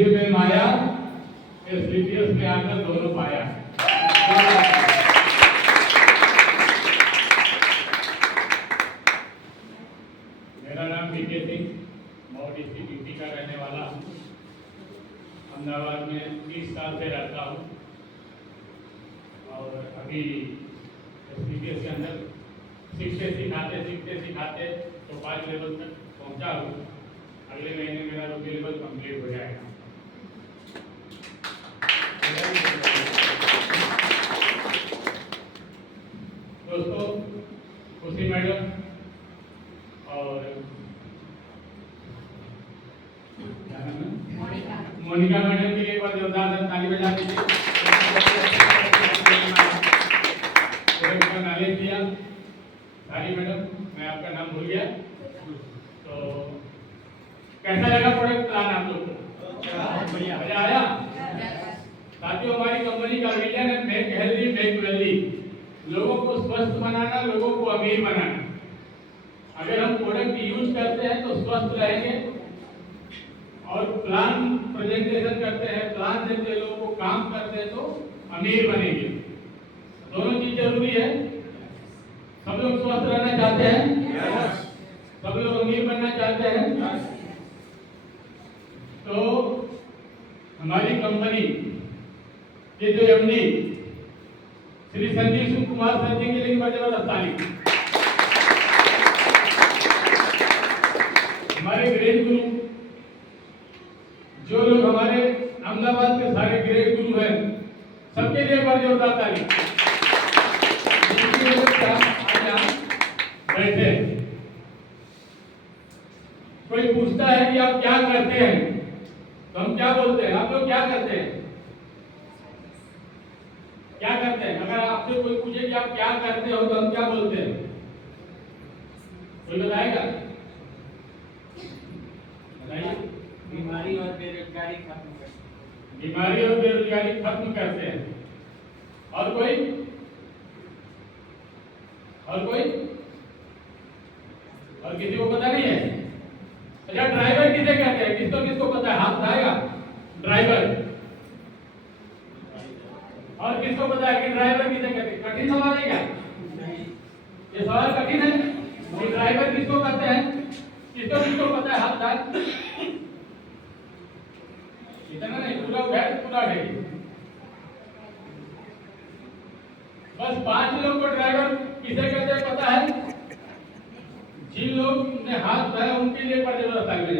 शिव में माया, एसलीपीएस में आकर दोनों पाया। मेरा नाम BK Singh, Mau district UP का रहने वाला, अहमदाबाद में 30 साल से रहता हूँ और अभी एसलीपीएस के अंदर सीखते सिखाते तो 5 लेवल तक पहुँचा हूँ। अगले महीने मेरा रोटी लेवल कंप्लीट हो जाएगा। दोस्तों, खुशी मैडम और मोनिका मैडम के लिए एक बार जोरदार ताली बजा दीजिए। नॉलेज दिया। सारी मैडम, मैं आपका नाम भूल गया। तो कैसा लगा प्रोडक्ट प्लान आप लोग को? मजा आया? साथियों, हमारी कंपनी का विजन है मेक हेल्दी मेक वेल्दी, लोगों को स्वस्थ बनाना, लोगों को अमीर बनाना। अगर हम प्रोडक्ट यूज करते हैं तो स्वस्थ रहेंगे और प्लान प्रेजेंटेशन करते हैं, प्लान देते लोगों को काम करते हैं तो अमीर बनेंगे। दोनों चीज जरूरी है। सब लोग स्वस्थ रहना चाहते हैं, सब लोग अमीर बनना चाहते हैं। तो हमारी कंपनी के जो एमडी श्री संजीव कुमार सर जी के लिए जबरदस्त ताली। हमारे ग्रेड गुरु, जो लोग हमारे अहमदाबाद के सारे ग्रेड गुरु हैं, सबके लिए एक बार जोरदार ताली। बैठे, कोई पूछता है कि आप क्या करते हैं तो हम क्या बोलते हैं? आप लोग क्या करते हैं? क्या करते हैं? अगर आपसे कोई पूछे कि आप क्या करते हो तो हम क्या बोलते हैं? कोई बताएगा? बताइए। बीमारी और बेरोजगारी खत्म करते हैं। बीमारी और बेरोजगारी खत्म करते हैं। और कोई? और कोई? और किसी को पता नहीं है? अच्छा, ड्राइवर किसे कहते हैं? किसको किसको पता है? हाथ उठाएगा। ड्राइवर। और किसको पता है कि ड्राइवर किसे कहते हैं? कठिन सवाल है क्या? ये सवाल कठिन है कि ड्राइवर किसको कहते हैं? किसको किसको पता है? हाथ उठाए। इतना नहीं, पूरा बैठ पूरा है। बस 5 लोग को ड्राइवर किसे कहते हैं पता है? जिन लोग ने हाथ उठाया उनके लिए पर जबरदस्त ताली,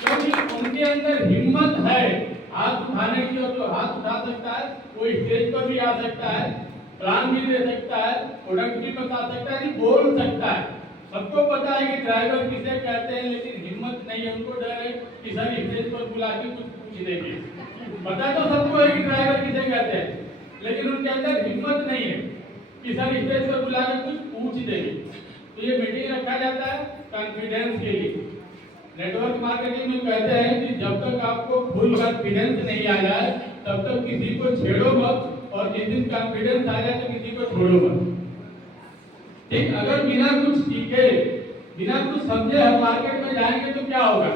क्योंकि उनके अंदर हिम्मत है हाथ उठाने की। और जो हाथ उठा सकता है वो स्टेज पर भी आ सकता है, प्लान भी दे सकता है, प्रोडक्ट भी बता सकता है, बोल सकता है। सबको पता है कि ड्राइवर किसे कहते हैं, लेकिन हिम्मत नहीं है, उनको डर है कि सर स्टेज पर बुला के कुछ पूछ देंगे। पता तो सबको है कि ड्राइवर किसे कहते हैं, लेकिन उनके अंदर हिम्मत नहीं है कि सर स्टेज पर बुला के कुछ पूछ देंगे। तो ये मीटिंग रखा जाता है कॉन्फिडेंस के लिए। नेटवर्क मार्केटिंग में कहते हैं कि जब तक आपको फुल कॉन्फिडेंस नहीं आ जाए तब तक किसी को छेड़ो मत, और जिस दिन कॉन्फिडेंस आ जाए तो किसी को छोड़ो मत। ठीक, अगर बिना कुछ सीखे, बिना कुछ समझे हम मार्केट में जाएंगे तो क्या होगा?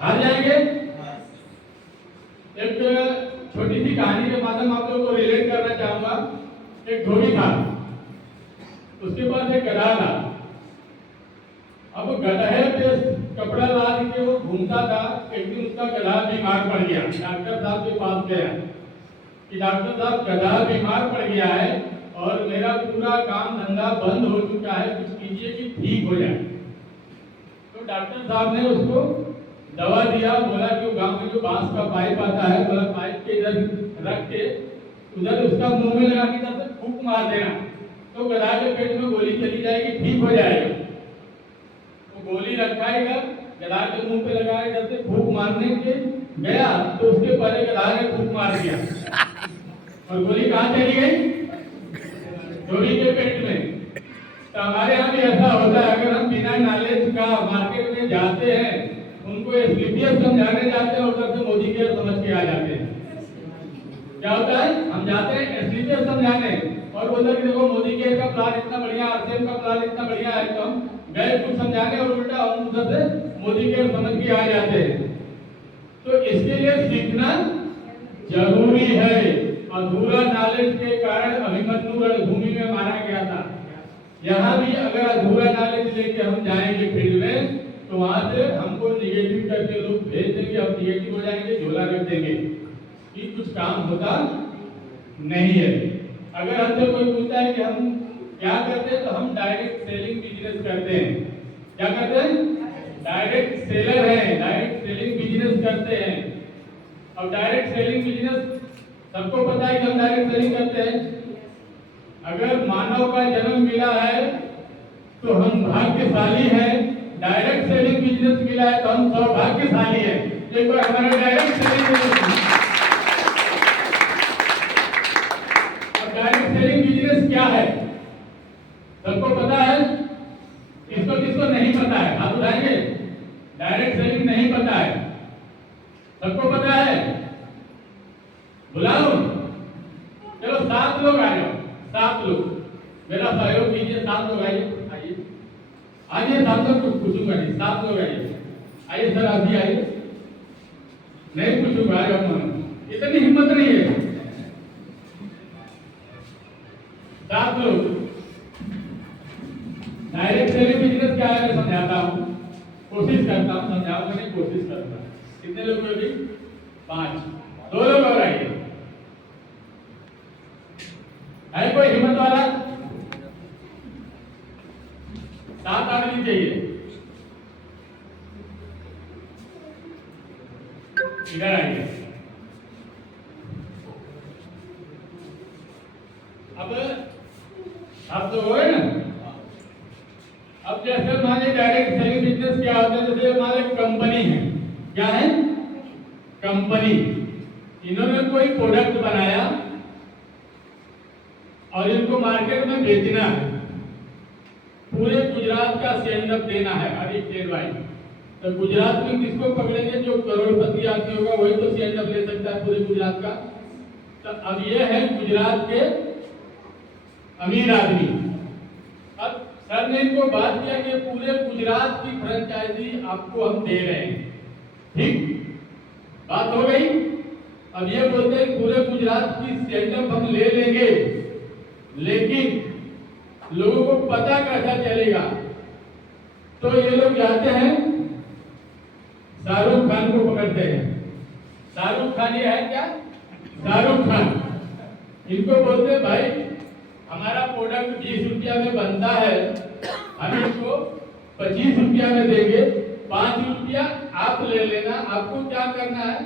हार जाएंगे। एक छोटी सी कहानी के माध्यम आप लोगों को रिलेट करना चाहूंगा। एक धोबी था, उसके पास एक गधा था। अब गधे पे कपड़ा लाद के वो घूमता था। एक दिन उसका गधा बीमार पड़ गया। डॉक्टर साहब के पास गया कि डॉक्टर साहब, गधा बीमार पड़ गया है और मेरा पूरा काम धंधा बंद हो चुका है, कुछ कीजिए कि ठीक हो जाए। तो डॉक्टर साहब ने उसको दवा दिया। बोला कि गांव में जो बांस का पाइप आता है, बोला पाइप के इधर रख के उधर उसका मुंह में लगा के इधर से फूंक मार देना तो गधा के पेट में गोली चली जाएगी, ठीक हो जाएगा। तो गोली रखाएगा, गधा के मुंह पे लगाया, इधर से फूंक मारने के गया तो उसके पहले गधा ने फूंक मार दिया और गोली कहाँ चली गई? धोबी के पेट में। तो हमारे यहाँ भी ऐसा होता है, अगर हम बिना नॉलेज का मार्केट में जाते हैं, उनको एसलीपीएस समझाने जाते हैं, उधर से मोदी केयर समझ के आ जाते हैं। क्या होता है? हम जाते हैं एसलीपीएस समझाने और बोलते हैं कि देखो मोदी केयर का प्लान इतना बढ़िया, आरसीएम का प्लान इतना बढ़िया है, तो हम गए कुछ समझाने और उल्टा हम उधर से मोदी के समझ के आ जाते हैं। तो इसके लिए सीखना जरूरी है। अधूरा नॉलेज के कारण अभिमन्यु रणभूमि में मारा गया था। यहाँ भी अगर अधूरा नॉलेज लेके हम जाएंगे फील्ड में तो वहां से हमको निगेटिव करके लोग भेज देंगे, हम निगेटिव हो जाएंगे, झोला रख देंगे कि कुछ काम होता नहीं है। अगर हमसे कोई पूछता है कि हम क्या करते हैं तो हम डायरेक्ट सेलिंग बिजनेस करते हैं। क्या करते हैं? डायरेक्ट सेलर हैं, डायरेक्ट सेलिंग बिजनेस करते हैं। अब डायरेक्ट सेलिंग बिजनेस सबको पता है कि हम डायरेक्ट सेलिंग करते हैं। अगर मानव का जन्म मिला है तो हम भाग्यशाली हैं। डायरेक्ट सेलिंग बिजनेस मिला है तो हम सौभाग्यशाली हैं। एक बार हमारा डायरेक्ट सेलिंग बिजनेस। अब डायरेक्ट सेलिंग बिजनेस क्या है सबको पता है? किसको किसको नहीं पता है? हाथ उठाएंगे। डायरेक्ट सेलिंग नहीं पता है, सबको पता है? बुलाओ, चलो 7 लोग आ जाओ, 7 लोग मेरा सहयोग कीजिए। 7 लोग आइए, आइए आइए। 7 लोग कुछ पूछूंगा नहीं, 7 लोग आइए। आइए सर, आप भी आइए। नहीं पूछूंगा, आ जाओ। इतनी हिम्मत नहीं है। 7 लोग। डायरेक्ट सेलिंग बिजनेस क्या है मैं समझाता हूँ, कोशिश करता हूँ, समझाऊंगा नहीं, कोशिश करता। कितने लोग अभी? 5। 2 लोग और आइए। है कोई हिम्मत वाला? 7 आदमी चाहिए। इधर आइए। अब आप तो हो ना। अब जैसे हमारे डायरेक्ट सेलिंग बिजनेस क्या होता है, जैसे हमारे कंपनी है, क्या है? कंपनी। इन्होंने कोई प्रोडक्ट बनाया और इनको मार्केट में बेचना है। पूरे गुजरात का सेंड अप देना है हर एक डेढ़। तो गुजरात में किसको पकड़ेंगे? जो करोड़पति आदमी होगा वही तो सेंड अप ले सकता है पूरे गुजरात का। तो अब ये है गुजरात के अमीर आदमी। अब सर ने इनको बात किया कि पूरे गुजरात की फ्रेंचाइजी आपको हम दे रहे हैं। ठीक, बात हो गई। अब ये बोलते हैं पूरे गुजरात की सेंड अप हम ले लेंगे, लेकिन लोगों को पता कैसा चलेगा? तो ये लोग जाते हैं शाहरुख खान को पकड़ते हैं। शाहरुख खान ये है क्या? शाहरुख खान। इनको बोलते हैं भाई हमारा प्रोडक्ट 20 रुपया में बनता है, हम इसको 25 रुपया में देंगे, 5 रुपया आप ले लेना। आपको क्या करना है?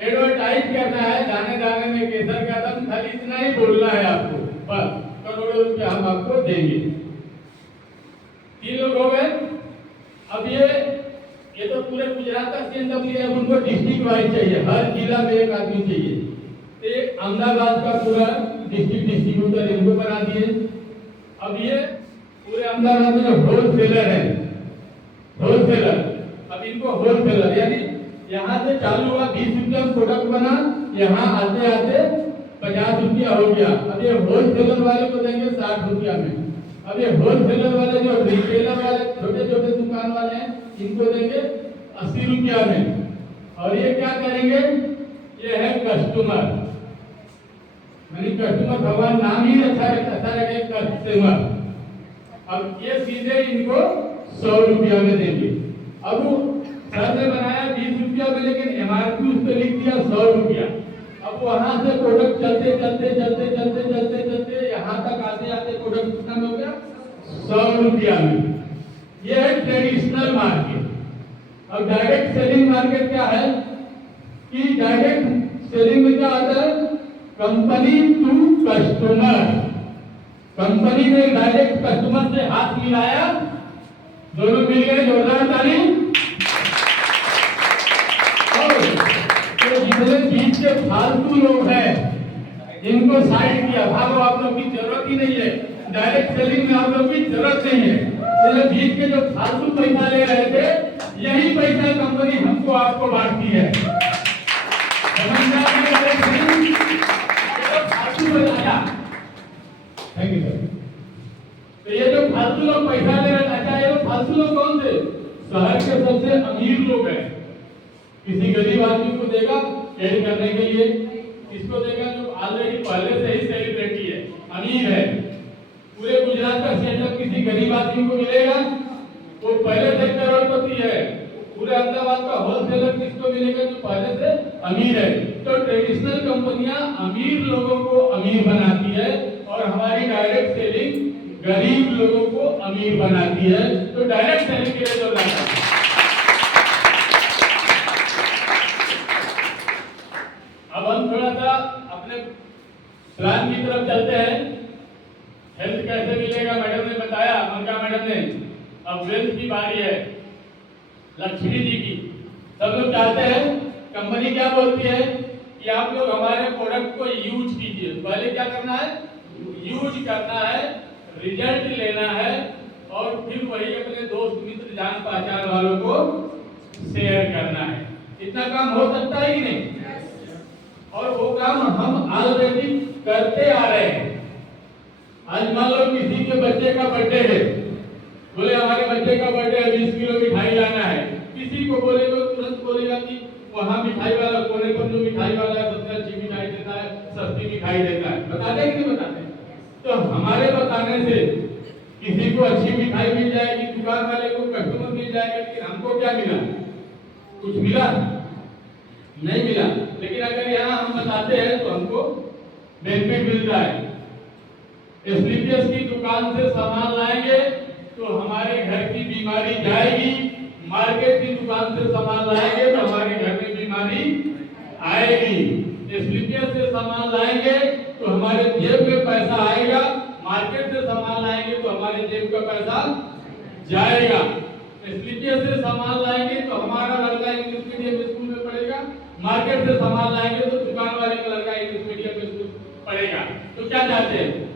एडवर्टाइज करना है, दाने दाने में केसर का दम, खाली इतना ही बोलना है आपको, बस करोड़ों रुपया हम आपको देंगे। 3 लोग हो गए। अब ये तो पूरे गुजरात का सेंड अप लिया, उनको डिस्ट्रिक्ट वाइज चाहिए, हर जिला में एक आदमी चाहिए। एक अहमदाबाद का पूरा डिस्ट्रिक्ट डिस्ट्रीब्यूटर इनको बना दिए। अब ये पूरे अहमदाबाद में होलसेलर है, होलसेलर। अब इनको होलसेलर यानी यहाँ से चालू हुआ 20 रुपया प्रोडक्ट बना, यहाँ आते आते 50 रुपया हो गया। अब ये होलसेलर वाले को देंगे 60 रुपया में। अब ये होलसेलर वाले जो रिटेलर वाले छोटे छोटे दुकान वाले हैं इनको देंगे 80 रुपया में। और ये क्या करेंगे? ये है कस्टमर, यानी कस्टमर, भगवान नाम ही अच्छा रखे कस्टमर। अब ये सीधे इनको 100 रुपया में देंगे। अब सर ने बनाया 20 रुपया में, लेकिन एमआरपी उस पर लिख दिया 100 रुपया। अब वहां से प्रोडक्ट चलते चलते चलते चलते चलते चलते यहाँ तक आते आते प्रोडक्ट कितना में हो गया? 100 रुपया में। ये है ट्रेडिशनल मार्केट। अब डायरेक्ट सेलिंग मार्केट क्या है कि डायरेक्ट सेलिंग में क्या आता है? Company to customer. कंपनी ने डायरेक्ट कस्टमर से हाथ मिलाया, दोनों मिल गए, जोरदार ताली। तो जितने बीच के फालतू लोग हैं इनको साइड किया, भागो, आप लोग की जरूरत ही नहीं है, डायरेक्ट सेलिंग में आप लोग की जरूरत नहीं है। तो बीच के जो फालतू पैसा ले रहे थे, यही पैसा कंपनी हमको आपको बांटती है। फालतू बताया। Thank you sir. तो ये जो फालतू लोग पैसा ले रहे हैं। अच्छा, ये फालतू लोग कौन थे? शहर के सबसे अमीर लोग हैं। किसी गरीब आदमी को देगा ऐड करने के लिए, इसको देगा जो ऑलरेडी पहले से ही सेलिब्रिटी है, अमीर है। पूरे गुजरात का सेटअप किसी गरीब आदमी को मिलेगा? वो पहले से करोड़पति है। पूरे अहमदाबाद का होलसेलर किसको मिलेगा? जो पहले से अमीर है। तो ट्रेडिशनल कंपनियां अमीर लोगों को अमीर बनाती है और हमारी डायरेक्ट सेलिंग गरीब लोगों को अमीर बनाती है। तो डायरेक्ट सेलिंग के लिए जो लाना है। अब हम थोड़ा सा अपने प्लान की तरफ चलते हैं। हेल्थ कैसे मिलेगा मैडम ने बताया, मनका मैडम ने। अब वेल्थ की बारी है, लक्ष्मी जी की। सब लोग चाहते हैं, कंपनी क्या बोलती है कि आप लोग हमारे प्रोडक्ट को यूज कीजिए। पहले क्या करना है? यूज करना है, रिजल्ट लेना है और फिर वही अपने दोस्त मित्र जान पहचान वालों को शेयर करना है। इतना काम हो सकता है कि नहीं? और वो काम हम ऑलरेडी करते आ रहे हैं। आज मान लो किसी के बच्चे का बर्थडे है, बोले हमारे बच्चे का बर्थडे है, 20 किलो मिठाई लाना है। किसी को बोलेगा तुरंत बोलेगा कि वहाँ मिठाई वाला कोने पर जो मिठाई वाला है सबसे अच्छी मिठाई देता है, सस्ती मिठाई देता है। बताते हैं कि नहीं बताते? तो हमारे बताने से किसी को अच्छी मिठाई मिल जाएगी, दुकान वाले को कस्टमर मिल जाएगा, लेकिन हमको क्या मिला? कुछ मिला नहीं मिला। लेकिन अगर यहाँ हम बताते हैं तो हमको बेनिफिट मिलता है। एसलीपीएस की दुकान से सामान लाएंगे तो हमारे घर की बीमारी जाएगी, मार्केट की दुकान से सामान लाएंगे तो हमारे घर में बीमारी आएगी। एसलीपीएस से सामान लाएंगे तो हमारे जेब में पैसा आएगा, मार्केट से सामान लाएंगे तो हमारे जेब का पैसा जाएगा। एसलीपीएस से सामान लाएंगे तो हमारा लड़का इंग्लिश मीडियम स्कूल में पढ़ेगा, मार्केट से सामान लाएंगे तो दुकान वाले का लड़का इंग्लिश मीडियम स्कूल पढ़ेगा। तो क्या चाहते हैं?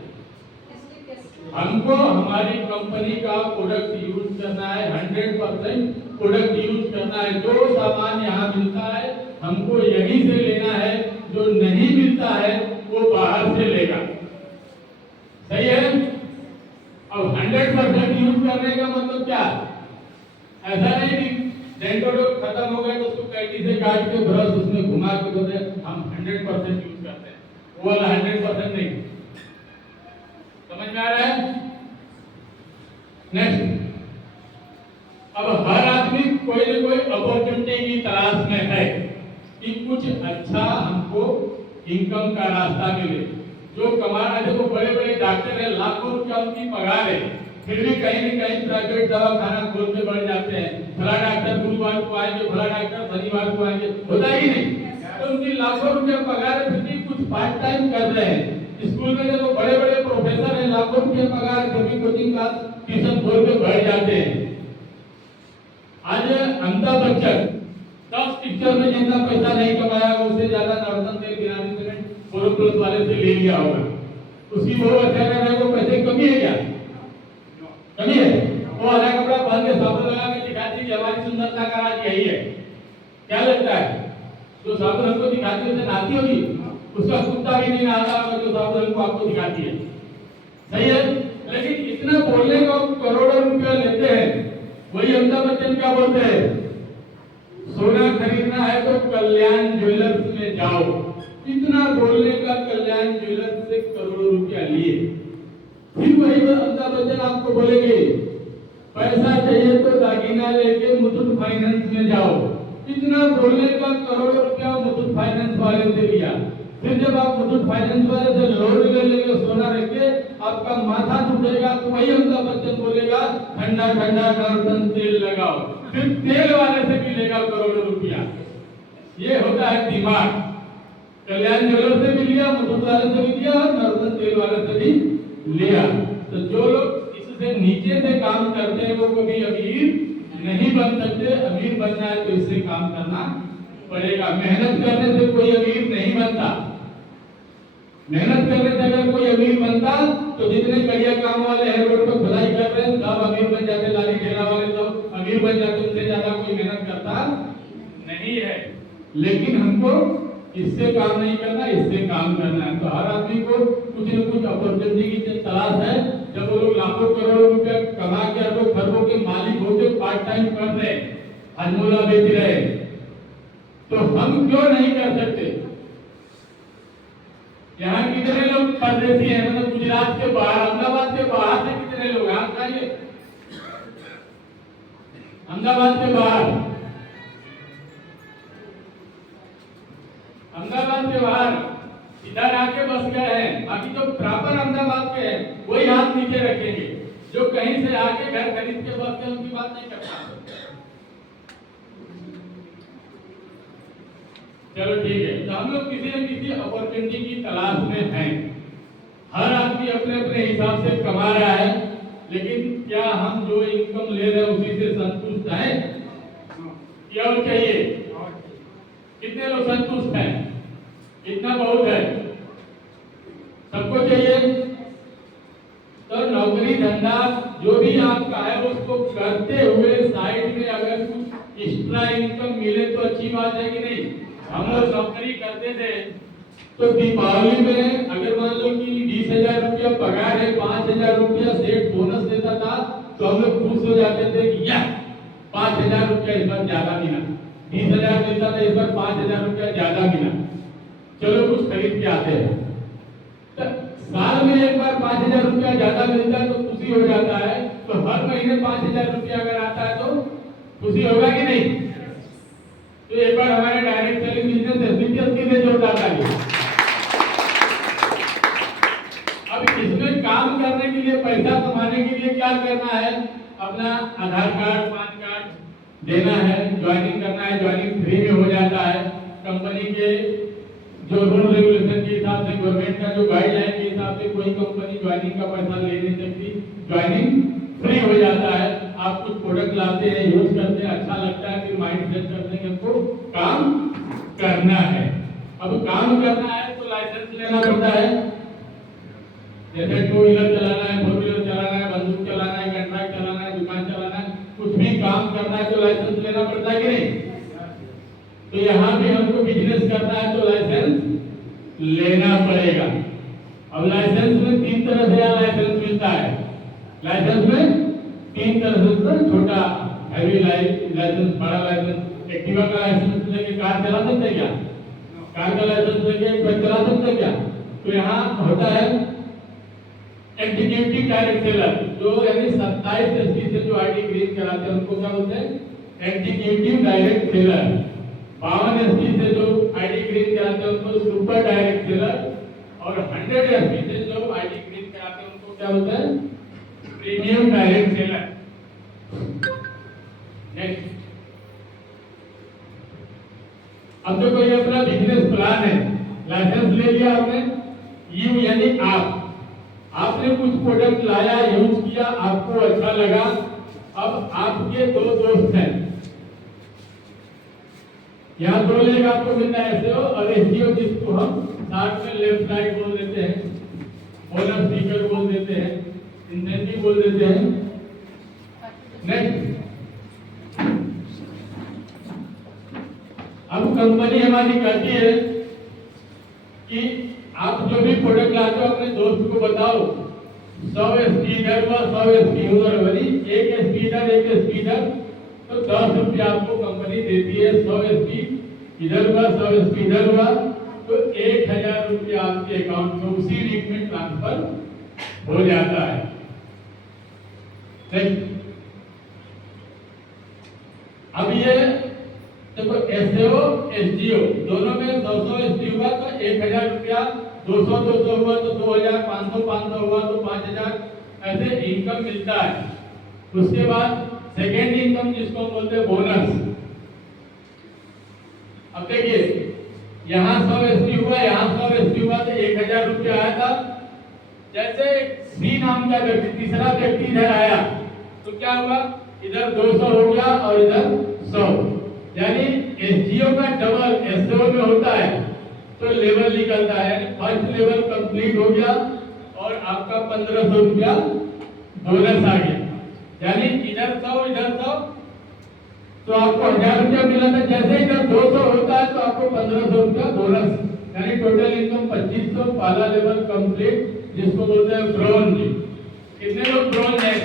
हमको हमारी कंपनी का प्रोडक्ट यूज करना है, 100% प्रोडक्ट यूज करना है। जो सामान यहाँ मिलता है हमको यहीं से लेना है, जो नहीं मिलता है वो बाहर से लेगा। सही है? अब 100% यूज करने का मतलब क्या? ऐसा नहीं कि डेंटोडोक खत्म हो गया तो उसको कैंची से काट के ब्रश उसमें घुमा के बोलते हम 100% यूज करते हैं। वो वाला 100% नहीं। समझ में आ रहा है? नेक्स्ट, अब हर आदमी कोई न कोई अपॉर्चुनिटी की तलाश में है कि कुछ अच्छा हमको इनकम का रास्ता मिले। जो कमाना, देखो बड़े बड़े डॉक्टर है, लाखों रुपया उनकी पगार है, फिर भी कहीं न कहीं प्राइवेट दवाखाना खोल के बढ़ जाते हैं। भला डॉक्टर गुरुवार को आएंगे, भला डॉक्टर शनिवार को आएंगे, होता ही नहीं। तो उनकी लाखों रुपया पगार है, फिर भी कुछ पार्ट टाइम कर रहे हैं। स्कूल में देखो बड़े बड़े प्रोफेसर हैं, लाखों रुपये पगार, कभी कोचिंग क्लास ट्यूशन खोल के बढ़ जाते हैं। आज अमिताभ बच्चन 10 पिक्चर में जितना पैसा नहीं कमाया उससे ज्यादा नॉर्दर्न तेल गिरानी सीमेंट बोरोप्लस वाले से ले लिया होगा। उसकी वो अचानक वो पैसे कमी है क्या? कमी है? वो हरा कपड़ा पहन के साबुन लगा के दिखाती है कि हमारी सुंदरता का राज यही है। क्या लगता है? जो साबुन हमको दिखाती है उसे नहाती होगी, उसका कुत्ता भी नहीं नहाता होगा जो साबुन हमको आपको दिखाती है। सही है? लेकिन इतना बोलने को करोड़ों रुपया लेते हैं। वही अमिताभ बच्चन क्या बोलते हैं? सोना खरीदना है तो कल्याण ज्वेलर्स में जाओ। इतना बोलने का कल्याण ज्वेलर्स से करोड़ों रुपया लिए। फिर वही अमिताभ बच्चन आपको बोलेंगे पैसा चाहिए तो दागीना लेके मुथूट फाइनेंस में जाओ। इतना बोलने का करोड़ों रुपया मुथूट फाइनेंस वाले से लिया। फिर जब आप मुथूट फाइनेंस वाले से लोन ले लेंगे सोना रख के, आपका माथा टूटेगा तो वही अमिताभ बच्चन बोलेगा ठंडा ठंडा नॉर्दर्न तेल लगाओ। फिर तेल वाले से भी लेगा करोड़ों रुपया। ये होता है दिमाग। कल्याण ज्वेलर से भी लिया, मुथूट वाले से भी लिया और नॉर्दर्न तेल वाले से भी लिया। तो जो लोग इससे नीचे से काम करते हैं वो कभी अमीर नहीं बन सकते। अमीर बनना है तो इससे काम करना पड़ेगा। मेहनत करने से कोई अमीर नहीं बनता। मेहनत करने से अगर कोई अमीर बनता तो जितने बढ़िया काम वाले हैं रोड पर खुदाई कर रहे हैं सब अमीर बन जाते, लारी ठेला वाले सब अमीर बन जाते। उनसे ज्यादा कोई मेहनत करता नहीं है। लेकिन हमको इससे काम नहीं करना, इससे काम करना है। तो हर आदमी को कुछ न कुछ अपॉर्चुनिटी की तलाश है। जब वो लोग लाखों करोड़ों रुपया कमा के अरबों खरबों के मालिक होते पार्ट टाइम कर रहे, हजमोला बेच रहे, तो हम क्यों नहीं कर सकते? यहाँ कितने लोग परदेसी हैं, मतलब गुजरात के बाहर, अहमदाबाद के बाहर से कितने लोग यहाँ बताइए? अहमदाबाद के बाहर, अहमदाबाद के बाहर इधर आके बस गए हैं। बाकी जो प्रॉपर अहमदाबाद के हैं वही हाथ नीचे रखेंगे, जो कहीं से आके घर खरीद के बस गए उनकी बात नहीं करता। चलो ठीक है, तो हम लोग किसी न किसी अपॉर्चुनिटी की तलाश में हैं। हर आदमी अपने अपने हिसाब से कमा रहा है, लेकिन क्या हम जो इनकम ले रहे हैं उसी से संतुष्ट हैं या और चाहिए? कितने लोग संतुष्ट हैं? इतना बहुत है, सबको चाहिए। तो नौकरी धंधा जो भी आपका है उसको करते हुए साइड में अगर कुछ एक्स्ट्रा इनकम मिले तो अच्छी बात है कि नहीं? हम लोग नौकरी करते थे तो दीपावली में अगर मान लो कि 20,000 रुपया पगार है, 5,000 रुपया सेठ बोनस देता था, तो हम लोग खुश हो जाते थे कि या 5,000 रुपया इस बार ज्यादा मिला, 20,000 मिलता था, इस बार 5,000 रुपया ज्यादा मिला, चलो कुछ खरीद के आते हैं। तो साल में एक बार 5,000 रुपया ज्यादा मिलता है तो खुशी हो जाता है, तो हर महीने 5,000 रुपया अगर आता है तो खुशी होगा कि नहीं? तो एक बार हमारे डायरेक्ट सेलिंग बिजनेस एसबीटीएस के लिए जोरदार ताली। अब इसमें काम करने के लिए, पैसा कमाने के लिए क्या करना है? अपना आधार कार्ड, पैन कार्ड देना है, ज्वाइनिंग करना है, ज्वाइनिंग फ्री में हो जाता है। कंपनी के जो रूल रेगुलेशन के हिसाब से, गवर्नमेंट का जो गाइडलाइन के हिसाब से कोई कंपनी ज्वाइनिंग का पैसा ले नहीं सकती, ज्वाइनिंग फ्री हो जाता है। आप कुछ प्रोडक्ट लाते हैं, यूज करते हैं, अच्छा लगता है, फिर माइंड सेट करते हैं कि हमको काम करना है। अब काम करना है तो लाइसेंस लेना पड़ता है, जैसे 2 व्हीलर चलाना है, 4 व्हीलर चलाना है, बंदूक चलाना है, कंट्रैक्ट चलाना है, दुकान चलाना है, कुछ भी काम करना है तो लाइसेंस लेना पड़ता है कि नहीं? तो यहाँ भी हमको बिजनेस करना है तो लाइसेंस लेना पड़ेगा। अब लाइसेंस में 3 तरह से लाइसेंस मिलता है। लाइसेंस में 3 तरह से, छोटा हैवी लाइसेंस, बड़ा लाइसेंस। एक्टिवा का लाइसेंस लेके कार चला सकते क्या? कार का लाइसेंस लेके ट्रक चला सकते क्या? तो यहाँ होता है एग्जीक्यूटिव डायरेक्ट सेलर, जो यानी 27 एसपी से जो आईडी ग्रीन कराते हैं उनको क्या बोलते हैं? Executive direct seller. 52 एसपी से जो आईडी ग्रीन कराते हैं उनको सुपर डायरेक्ट सेलर, और 100 एसपी से जो आईडी ग्रीन कराते हैं उनको क्या बोलते हैं? Premium direct seller. नेक्स्ट, अब देखो ये अपना बिजनेस प्लान है। लाइसेंस ले लिया आपने, यू यानी आपने कुछ प्रोडक्ट लाया, यूज किया, आपको अच्छा लगा। अब आपके 2 दोस्त हैं, यहाँ 2 लेग आपको मिलता है, एसओ और एसडीओ, जिसको हम साथ में लेफ्ट राइट बोल देते हैं, बोनस स्पीकर बोल देते हैं, इंसेंटिव बोल देते हैं। नेक्स्ट, अब कंपनी हमारी कहती है कि आप जो भी प्रोडक्ट लाते हो अपने दोस्त को बताओ, 100 एसपी इधर हुआ, 100 एसपी उधर हुआ, एक एसपी इधर, एक एसपी इधर, तो 10 रुपया आपको कंपनी देती है। 100 एसपी इधर हुआ, 100 एसपी इधर हुआ, तो 1,000 रुपया आपके अकाउंट में उसी वीक में ट्रांसफर हो जाता है। अब ये देखो, एसओ एसडीओ दोनों में 100 एसडी हुआ तो 1,000 रुपया, 200 हुआ तो 2,000, 500 हुआ तो 5,000, ऐसे इनकम मिलता है। उसके बाद सेकेंड इनकम जिसको बोलते हैं बोनस। अब देखिए, यहाँ 100 एसडी हुआ, यहाँ 100 एसडी हुआ तो 1,000 रुपया आया था। जैसे सी नाम का व्यक्ति, तीसरा व्यक्ति इधर आया तो क्या हुआ? इधर 200 हो गया और इधर 100, यानी एसडीओ का डबल एसओ में होता है तो लेवल निकलता है, यानी फर्स्ट लेवल कंप्लीट हो गया और आपका 1,500 रुपया बोनस आ गया। यानी इधर 100 इधर 100 तो आपको 1,000 रुपया मिला था। जैसे इधर 200 होता है तो आपको 1,500 रुपया बोनस, यानी टोटल इनकम 2,500, पहला लेवल कंप्लीट, जिसको बोलते हैं ब्रॉन्ज। कितने लोग ब्रॉन्ज हैं?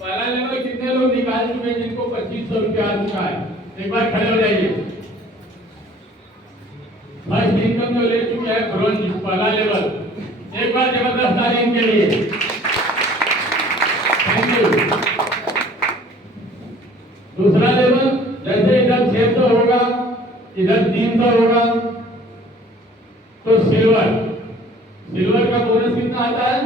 पहला लेवल कितने लोग निकाल चुके हैं जिनको 2500 रुपया आ चुका है? एक बार खड़े हो जाइए। फर्स्ट इनकम जो ले चुके हैं ब्रॉन्ज पहला लेवल, एक बार जबरदस्त ताली इनके लिए। Thank you. दूसरा लेवल जैसे इधर 600 होगा, इधर 300 होगा, तो सिल्वर का बोनस कितना आता है?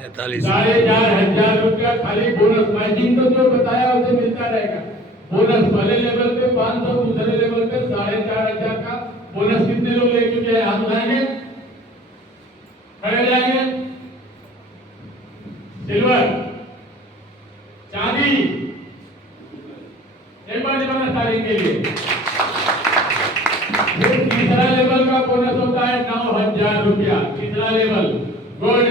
4,500 रुपया खाली बोनस। मैचिंग तो जो बताया उसे मिलता रहेगा। बोनस पहले लेवल पे 500, दूसरे लेवल पे 4,500 का बोनस। कितने लोग ले चुके हैं? हाथ उठाएंगे, खड़े जाएंगे। सिल्वर, चांदी, एक बार बोनस तारीख के लिए। तीसरा लेवल का बोनस होता है 9,000 रुपया। तीसरा लेवल गोल्ड,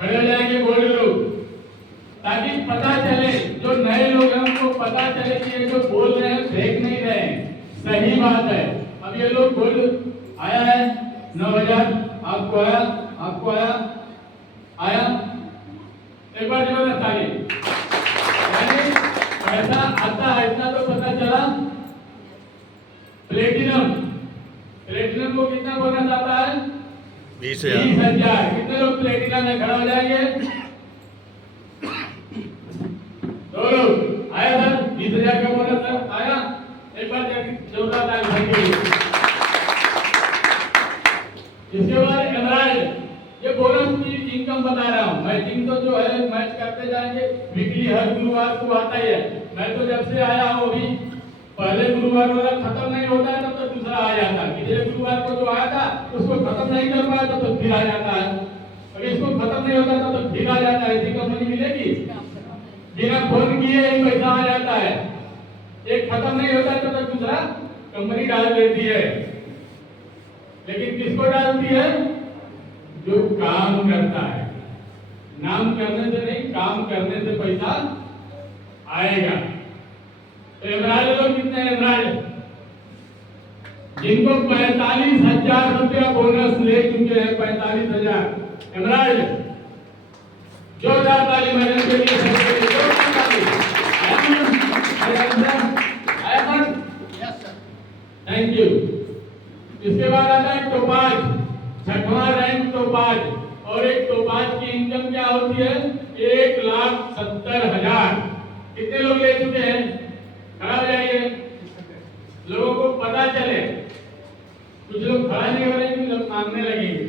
खड़े हो जाएंगे गोल्ड लोग, ताकि पता चले, जो नए लोग हैं उनको पता चले कि ये जो बोल रहे हैं फेक नहीं रहे हैं, सही बात है। अब ये लोग गोल्ड आया है 9,000, आपको आया, आपको आया, आया, एक बार जबरदस्त ताली। यानी पैसा आता है, इतना तो पता चला। प्लेटिनम, प्लेटिनम को कितना बोनस आता है? 20,000। कितने लोग प्लेटिनम में खड़ा हो जाएंगे? 2 लोग। आया सर 20,000 का बोनस सर आया, एक बार जोरदार ताली बजाइए। इसके बाद एमराल्ड, ये बोनस की इनकम बता रहा हूँ। मैचिंग तो जो है मैच करते जाएंगे, वीकली हर गुरुवार को आता ही है। मैं तो जब से आया हूँ अभी, पहले गुरुवार वाला खत्म नहीं होता है तब तक दूसरा आ जाता है। पिछले गुरुवार को जो आया था उसको खत्म नहीं कर पाया तब तक फिर आ जाता है। अगर इसको खत्म नहीं होता तब तक फिर आ जाता है। ऐसी कंपनी मिलेगी? बिना फोन किए ही पैसा आ जाता है। एक खत्म नहीं होता तब तक दूसरा कंपनी डाल देती है। लेकिन किसको डालती है? जो काम करता है। नाम करने से नहीं, काम करने से पैसा आएगा। तो एमराल्ड लोग कितने हैं? एमराल्ड जिनको 45,000 रुपया बोनस ले चुके हैं, 45,000 एमराल्ड। जोरदार ताली मैंने के लिए जोरदार ताली। Thank you. इसके बाद आता है टोपाज, 6वां रैंक टोपाज। और एक टोपाज की इनकम क्या होती है? 1,70,000। कितने लोग ले चुके हैं? खड़ा हो जाइए, लोगों को पता चले। कुछ लोग खड़ा नहीं हो रहे, कुछ लोग मांगने लगेंगे।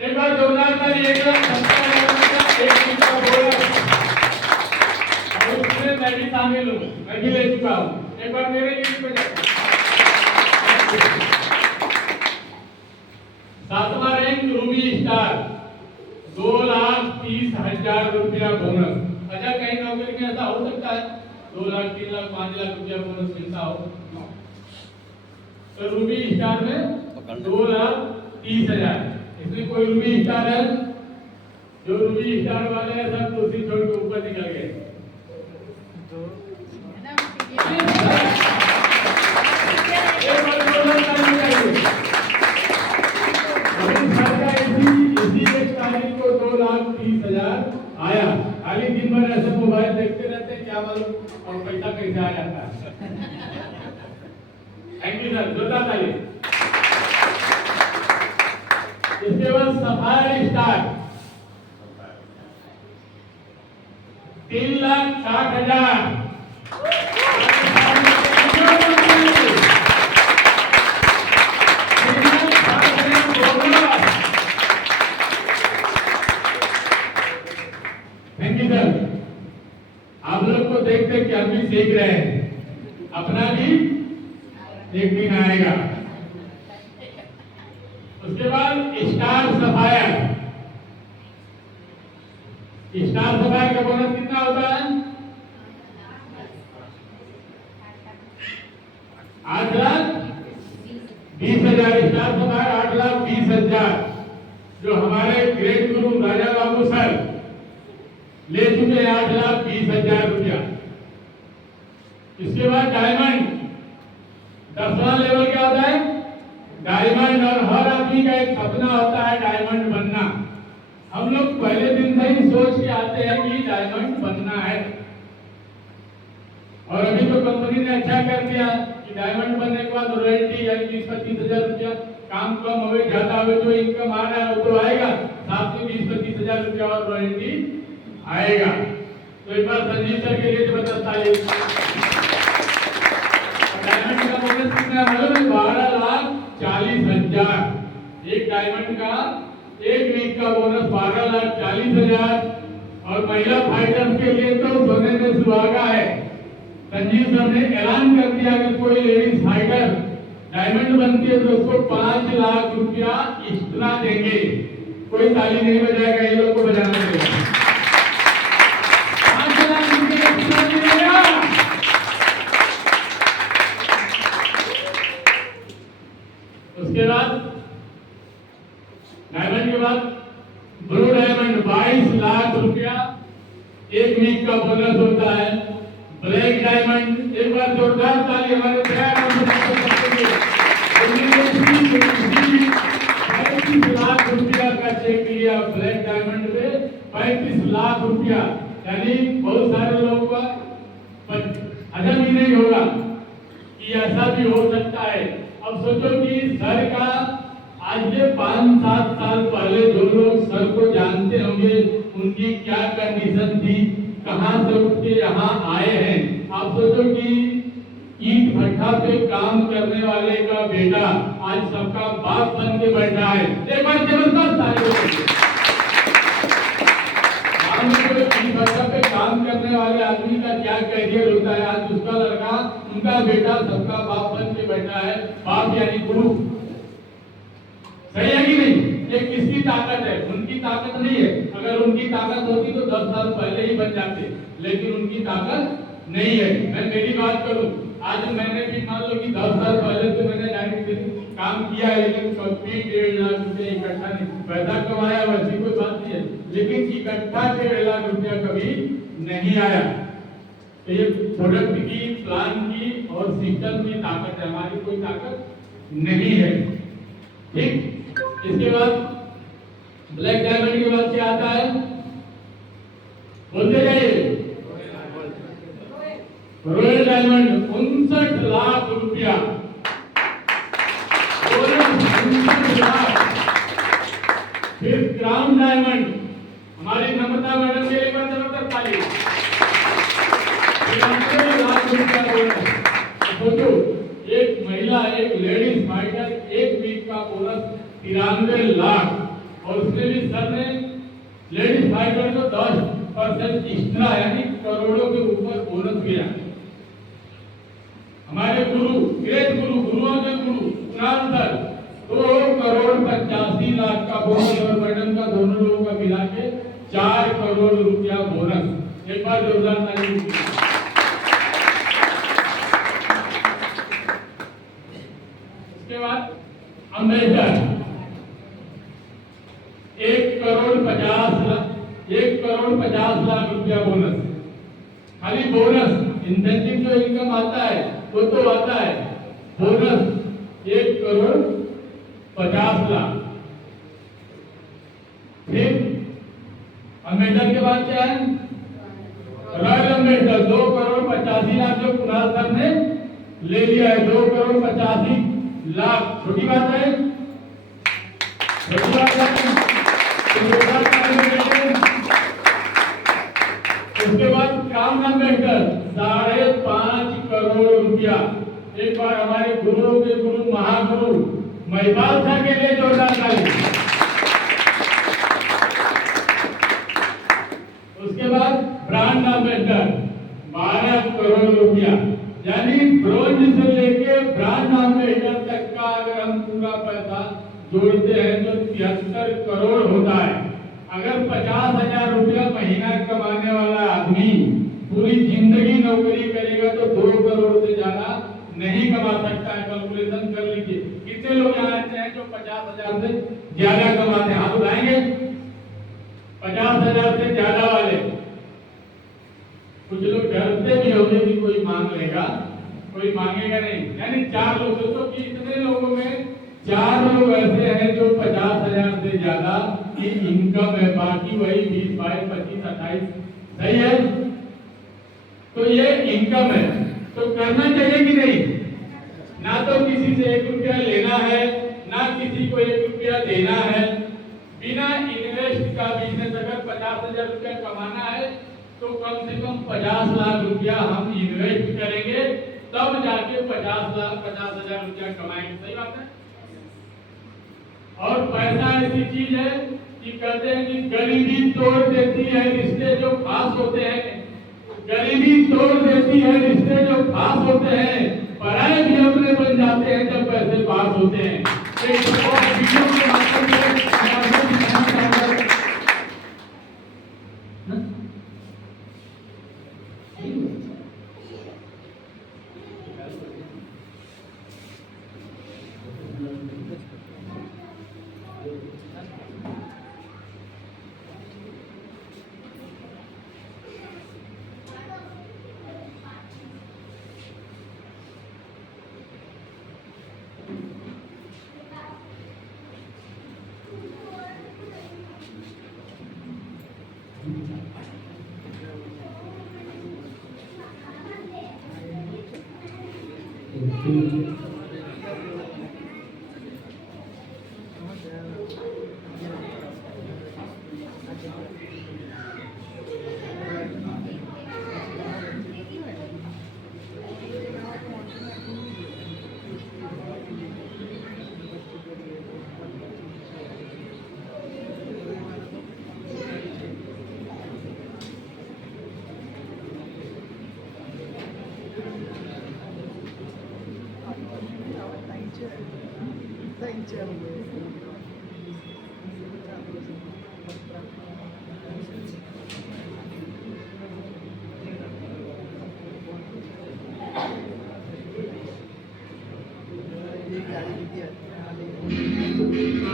एक बार जोरदार ताली। 1,70,000 एक का बोनस, और उसमें मैं भी शामिल हूँ, मैं भी ले चुका हूँ। एक बार मेरे लिए पे 7वां रैंक रूबी स्टार, 2,30,000 रुपया बोनस। अच्छा, कहीं नौकरी में ऐसा हो सकता है 2 लाख, 3 लाख, 5 लाख रुपया बोनस मिलता हो? तो रूबी स्टार में 2,30,000। इसमें कोई रूबी स्टार है? जो रूबी स्टार वाले हैं सब कुर्सी छोड़ के ऊपर निकल गए। इसी एक तारीख को 2,30,000 आया। खाली दिन भर ऐसे मोबाइल देखते रहते हैं, क्या मालूम और पैसा कैसे आ जाता है। थैंक यू सर, जोरदार ताली। इसके बाद sapphire star, 3,60,000। Thank you sir. आप लोग को देख देख के हम भी सीख रहे हैं, अपना भी एक दिन आएगा। उसके बाद स्टार सफायर, स्टार सफायर का बोनस कितना होता है? 8,20,000। स्टार सफायर 8,20,000 जो हमारे ग्रेट गुरु राजा बाबू सर ले चुके हैं, 8,20,000 रुपया। इसके बाद डायमंड, 10वां लेवल क्या होता है? डायमंड। और हर आदमी का एक होता है डायमंड बनना। हम लोग पहले दिन से ही सोच के आते हैं कि डायमंड बनना है, और अभी तो कंपनी ने अच्छा कर दिया कि डायमंड बनने के बाद रॉयल्टी यानी 20-25 हजार रुपया, काम कम हो ज्यादा हो जो इनकम आ रहा है वो तो आएगा, साथ में 20-25 हजार रुपया और रॉयल्टी आएगा। तो एक बार संजीव सर के लिए जबरदस्त ताली। डायमंड का बोनस कितना मालूम है? 12,40,000। एक डायमंड का एक वीक का बोनस 12,40,000। और महिला फाइटर्स के लिए तो सोने में सुहागा है। संजीव सर ने ऐलान कर दिया अगर कोई लेडीज फाइटर डायमंड बनती है तो उसको 5 लाख रुपया एक्स्ट्रा देंगे। कोई ताली नहीं बजाएगा, ये लोग को बजाना पड़ेगा। 5 लाख रुपया एक्स्ट्रा मिलेगा। उसके बाद डायमंड के बाद ब्लू डायमंड 22 लाख रुपया एक वीक का बोनस होता है। ब्लैक डायमंड, एक बार जोरदार ताली हमारे 35 लाख रुपया का चेक लिया ब्लैक डायमंड पे, 35 लाख रुपया। यानी बहुत सारे लोगों का हजम ही नहीं होगा कि ऐसा भी हो सकता है। अब सोचो कि सर का आज से 5-7 साल पहले जो लोग सर को जानते होंगे उनकी क्या कंडीशन थी, कहां से उठ के यहाँ आए हैं। आप सोचो कि ईंट भट्ठा पे काम करने वाले का बेटा आज सबका बाप बन के बैठा है। एक बार जबरदस्त ताली। ईंट भट्ठा पे काम करने वाले आदमी का क्या कैरियर होता है, आज उसका लड़का उनका बेटा सबका बाप बन के बैठा है। बाप यानी गुरु, सही है कि नहीं? ये किसकी ताकत है? उनकी ताकत नहीं है। अगर उनकी ताकत होती तो 10 साल पहले ही बन जाते, लेकिन उनकी ताकत नहीं है। मैं मेरी बात करूं, आज मैंने भी मान लो कि 10 साल पहले तो मैंने डायरेक्ट काम किया है, लेकिन कभी 1.5 लाख रुपया इकट्ठा नहीं, पैसा कमाया वैसी कोई बात नहीं है, लेकिन इकट्ठा 1.5 लाख रुपया कभी नहीं आया। तो ये प्रोडक्ट की, प्लान की और सिस्टम की ताकत है, हमारी कोई ताकत नहीं है। ठीक, इसके बाद ब्लैक डायमंड के बाद क्या आता है? बोलते जाइए। रॉयल डायमंड 59 लाख रुपया, 59 लाख। फिर क्राउन डायमंड, हमारी नम्रता मैडम के लिए जबरदस्त ताली। 93 लाख रुपया बोनस। सोचो एक महिला, एक लेडीज फाइटर एक वीक का बोनस 93 लाख, और उसमें भी सर ने लेडीज फाइटर को 10% एक्स्ट्रा यानी करोड़ों के ऊपर बोनस दिया। हमारे गुरु, ग्रेट गुरु, गुरुओं के गुरु कुणाल सर 2,85 लाख का बोनस, और मैडम का दोनों लोगों का मिला के 4 करोड़ रुपया बोनस। एक बार जोरदार ताली। उसके बाद अम्बेडकर 1,50 लाख रुपया बोनस। खाली बोनस, इंसेंटिव जो इनकम आता है वो तो आता है, बोनस 1,50 लाख। फिर अम्बेडकर के बाद क्या है? रॉयल अम्बेडकर 2,85 लाख जो कुणाल सर ने ले लिया है, 2,85 लाख। छोटी बात है, छोटी बात है। उसके बाद क्राउन अम्बेडकर 5.5 करोड़ रुपया। एक बार हमारे गुरुओं के गुरु महागुरु महिपाल सर के लिए जोरदार ताली। उसके बाद ब्रांड अम्बेडकर 12 करोड़ रुपया। यानी ब्रोंज से लेके ब्रांड अम्बेडकर तक का अगर हम पूरा पैसा जोड़ते हैं तो 73 करोड़ होता है। अगर 50,000 रुपया महीना कमाने वाला आदमी पूरी जिंदगी नौकरी करेगा तो 2 करोड़ से ज्यादा नहीं कमा सकता है। कैलकुलेशन कर लीजिए कितने लोग यहाँ ऐसे हैं जो 50,000 से ज्यादा कमाते हैं, हाथ उठाएंगे। 50,000 से ज्यादा वाले, कुछ लोग डरते भी होंगे कि कोई मांग लेगा, कोई मांगेगा नहीं। यानी 4 लोग, दोस्तों कि इतने लोगों में 4 लोग ऐसे हैं जो 50,000 से ज्यादा की इनकम है, बाकी वही 20, 22, 25, 28, सही है। तो ये इनकम है, तो करना चाहिए कि नहीं? ना तो किसी से 1 रुपया लेना है, ना किसी को 1 रुपया देना है। बिना इन्वेस्ट का बिजनेस अगर 50,000 रुपया कमाना है तो कम से कम 50 लाख रुपया हम इन्वेस्ट करेंगे, तब जाके 50,000 रुपया कमाएंगे। सही बात है। और पैसा ऐसी चीज है कि कहते हैं कि गरीबी तोड़ देती है रिश्ते जो खास होते हैं, गरीबी तोड़ देती है रिश्ते जो खास होते हैं, पराए भी अपने बन जाते हैं जब पैसे पास होते हैं। एक और वीडियो के माध्यम से मैं आपको दिखाना चाहूंगा।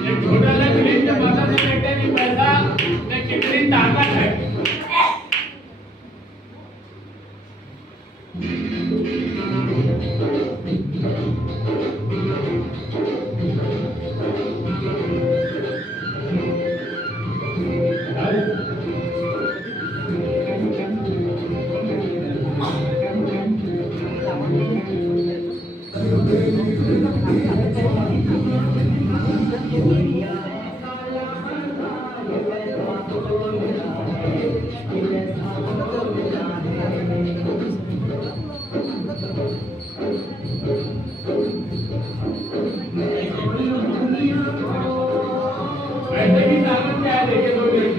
एक छोटा सा क्लिप में बता सकते हैं कि पैसा में कितनी ताकत है। पैसे की ताकत क्या है, देखिए 2 मिनट।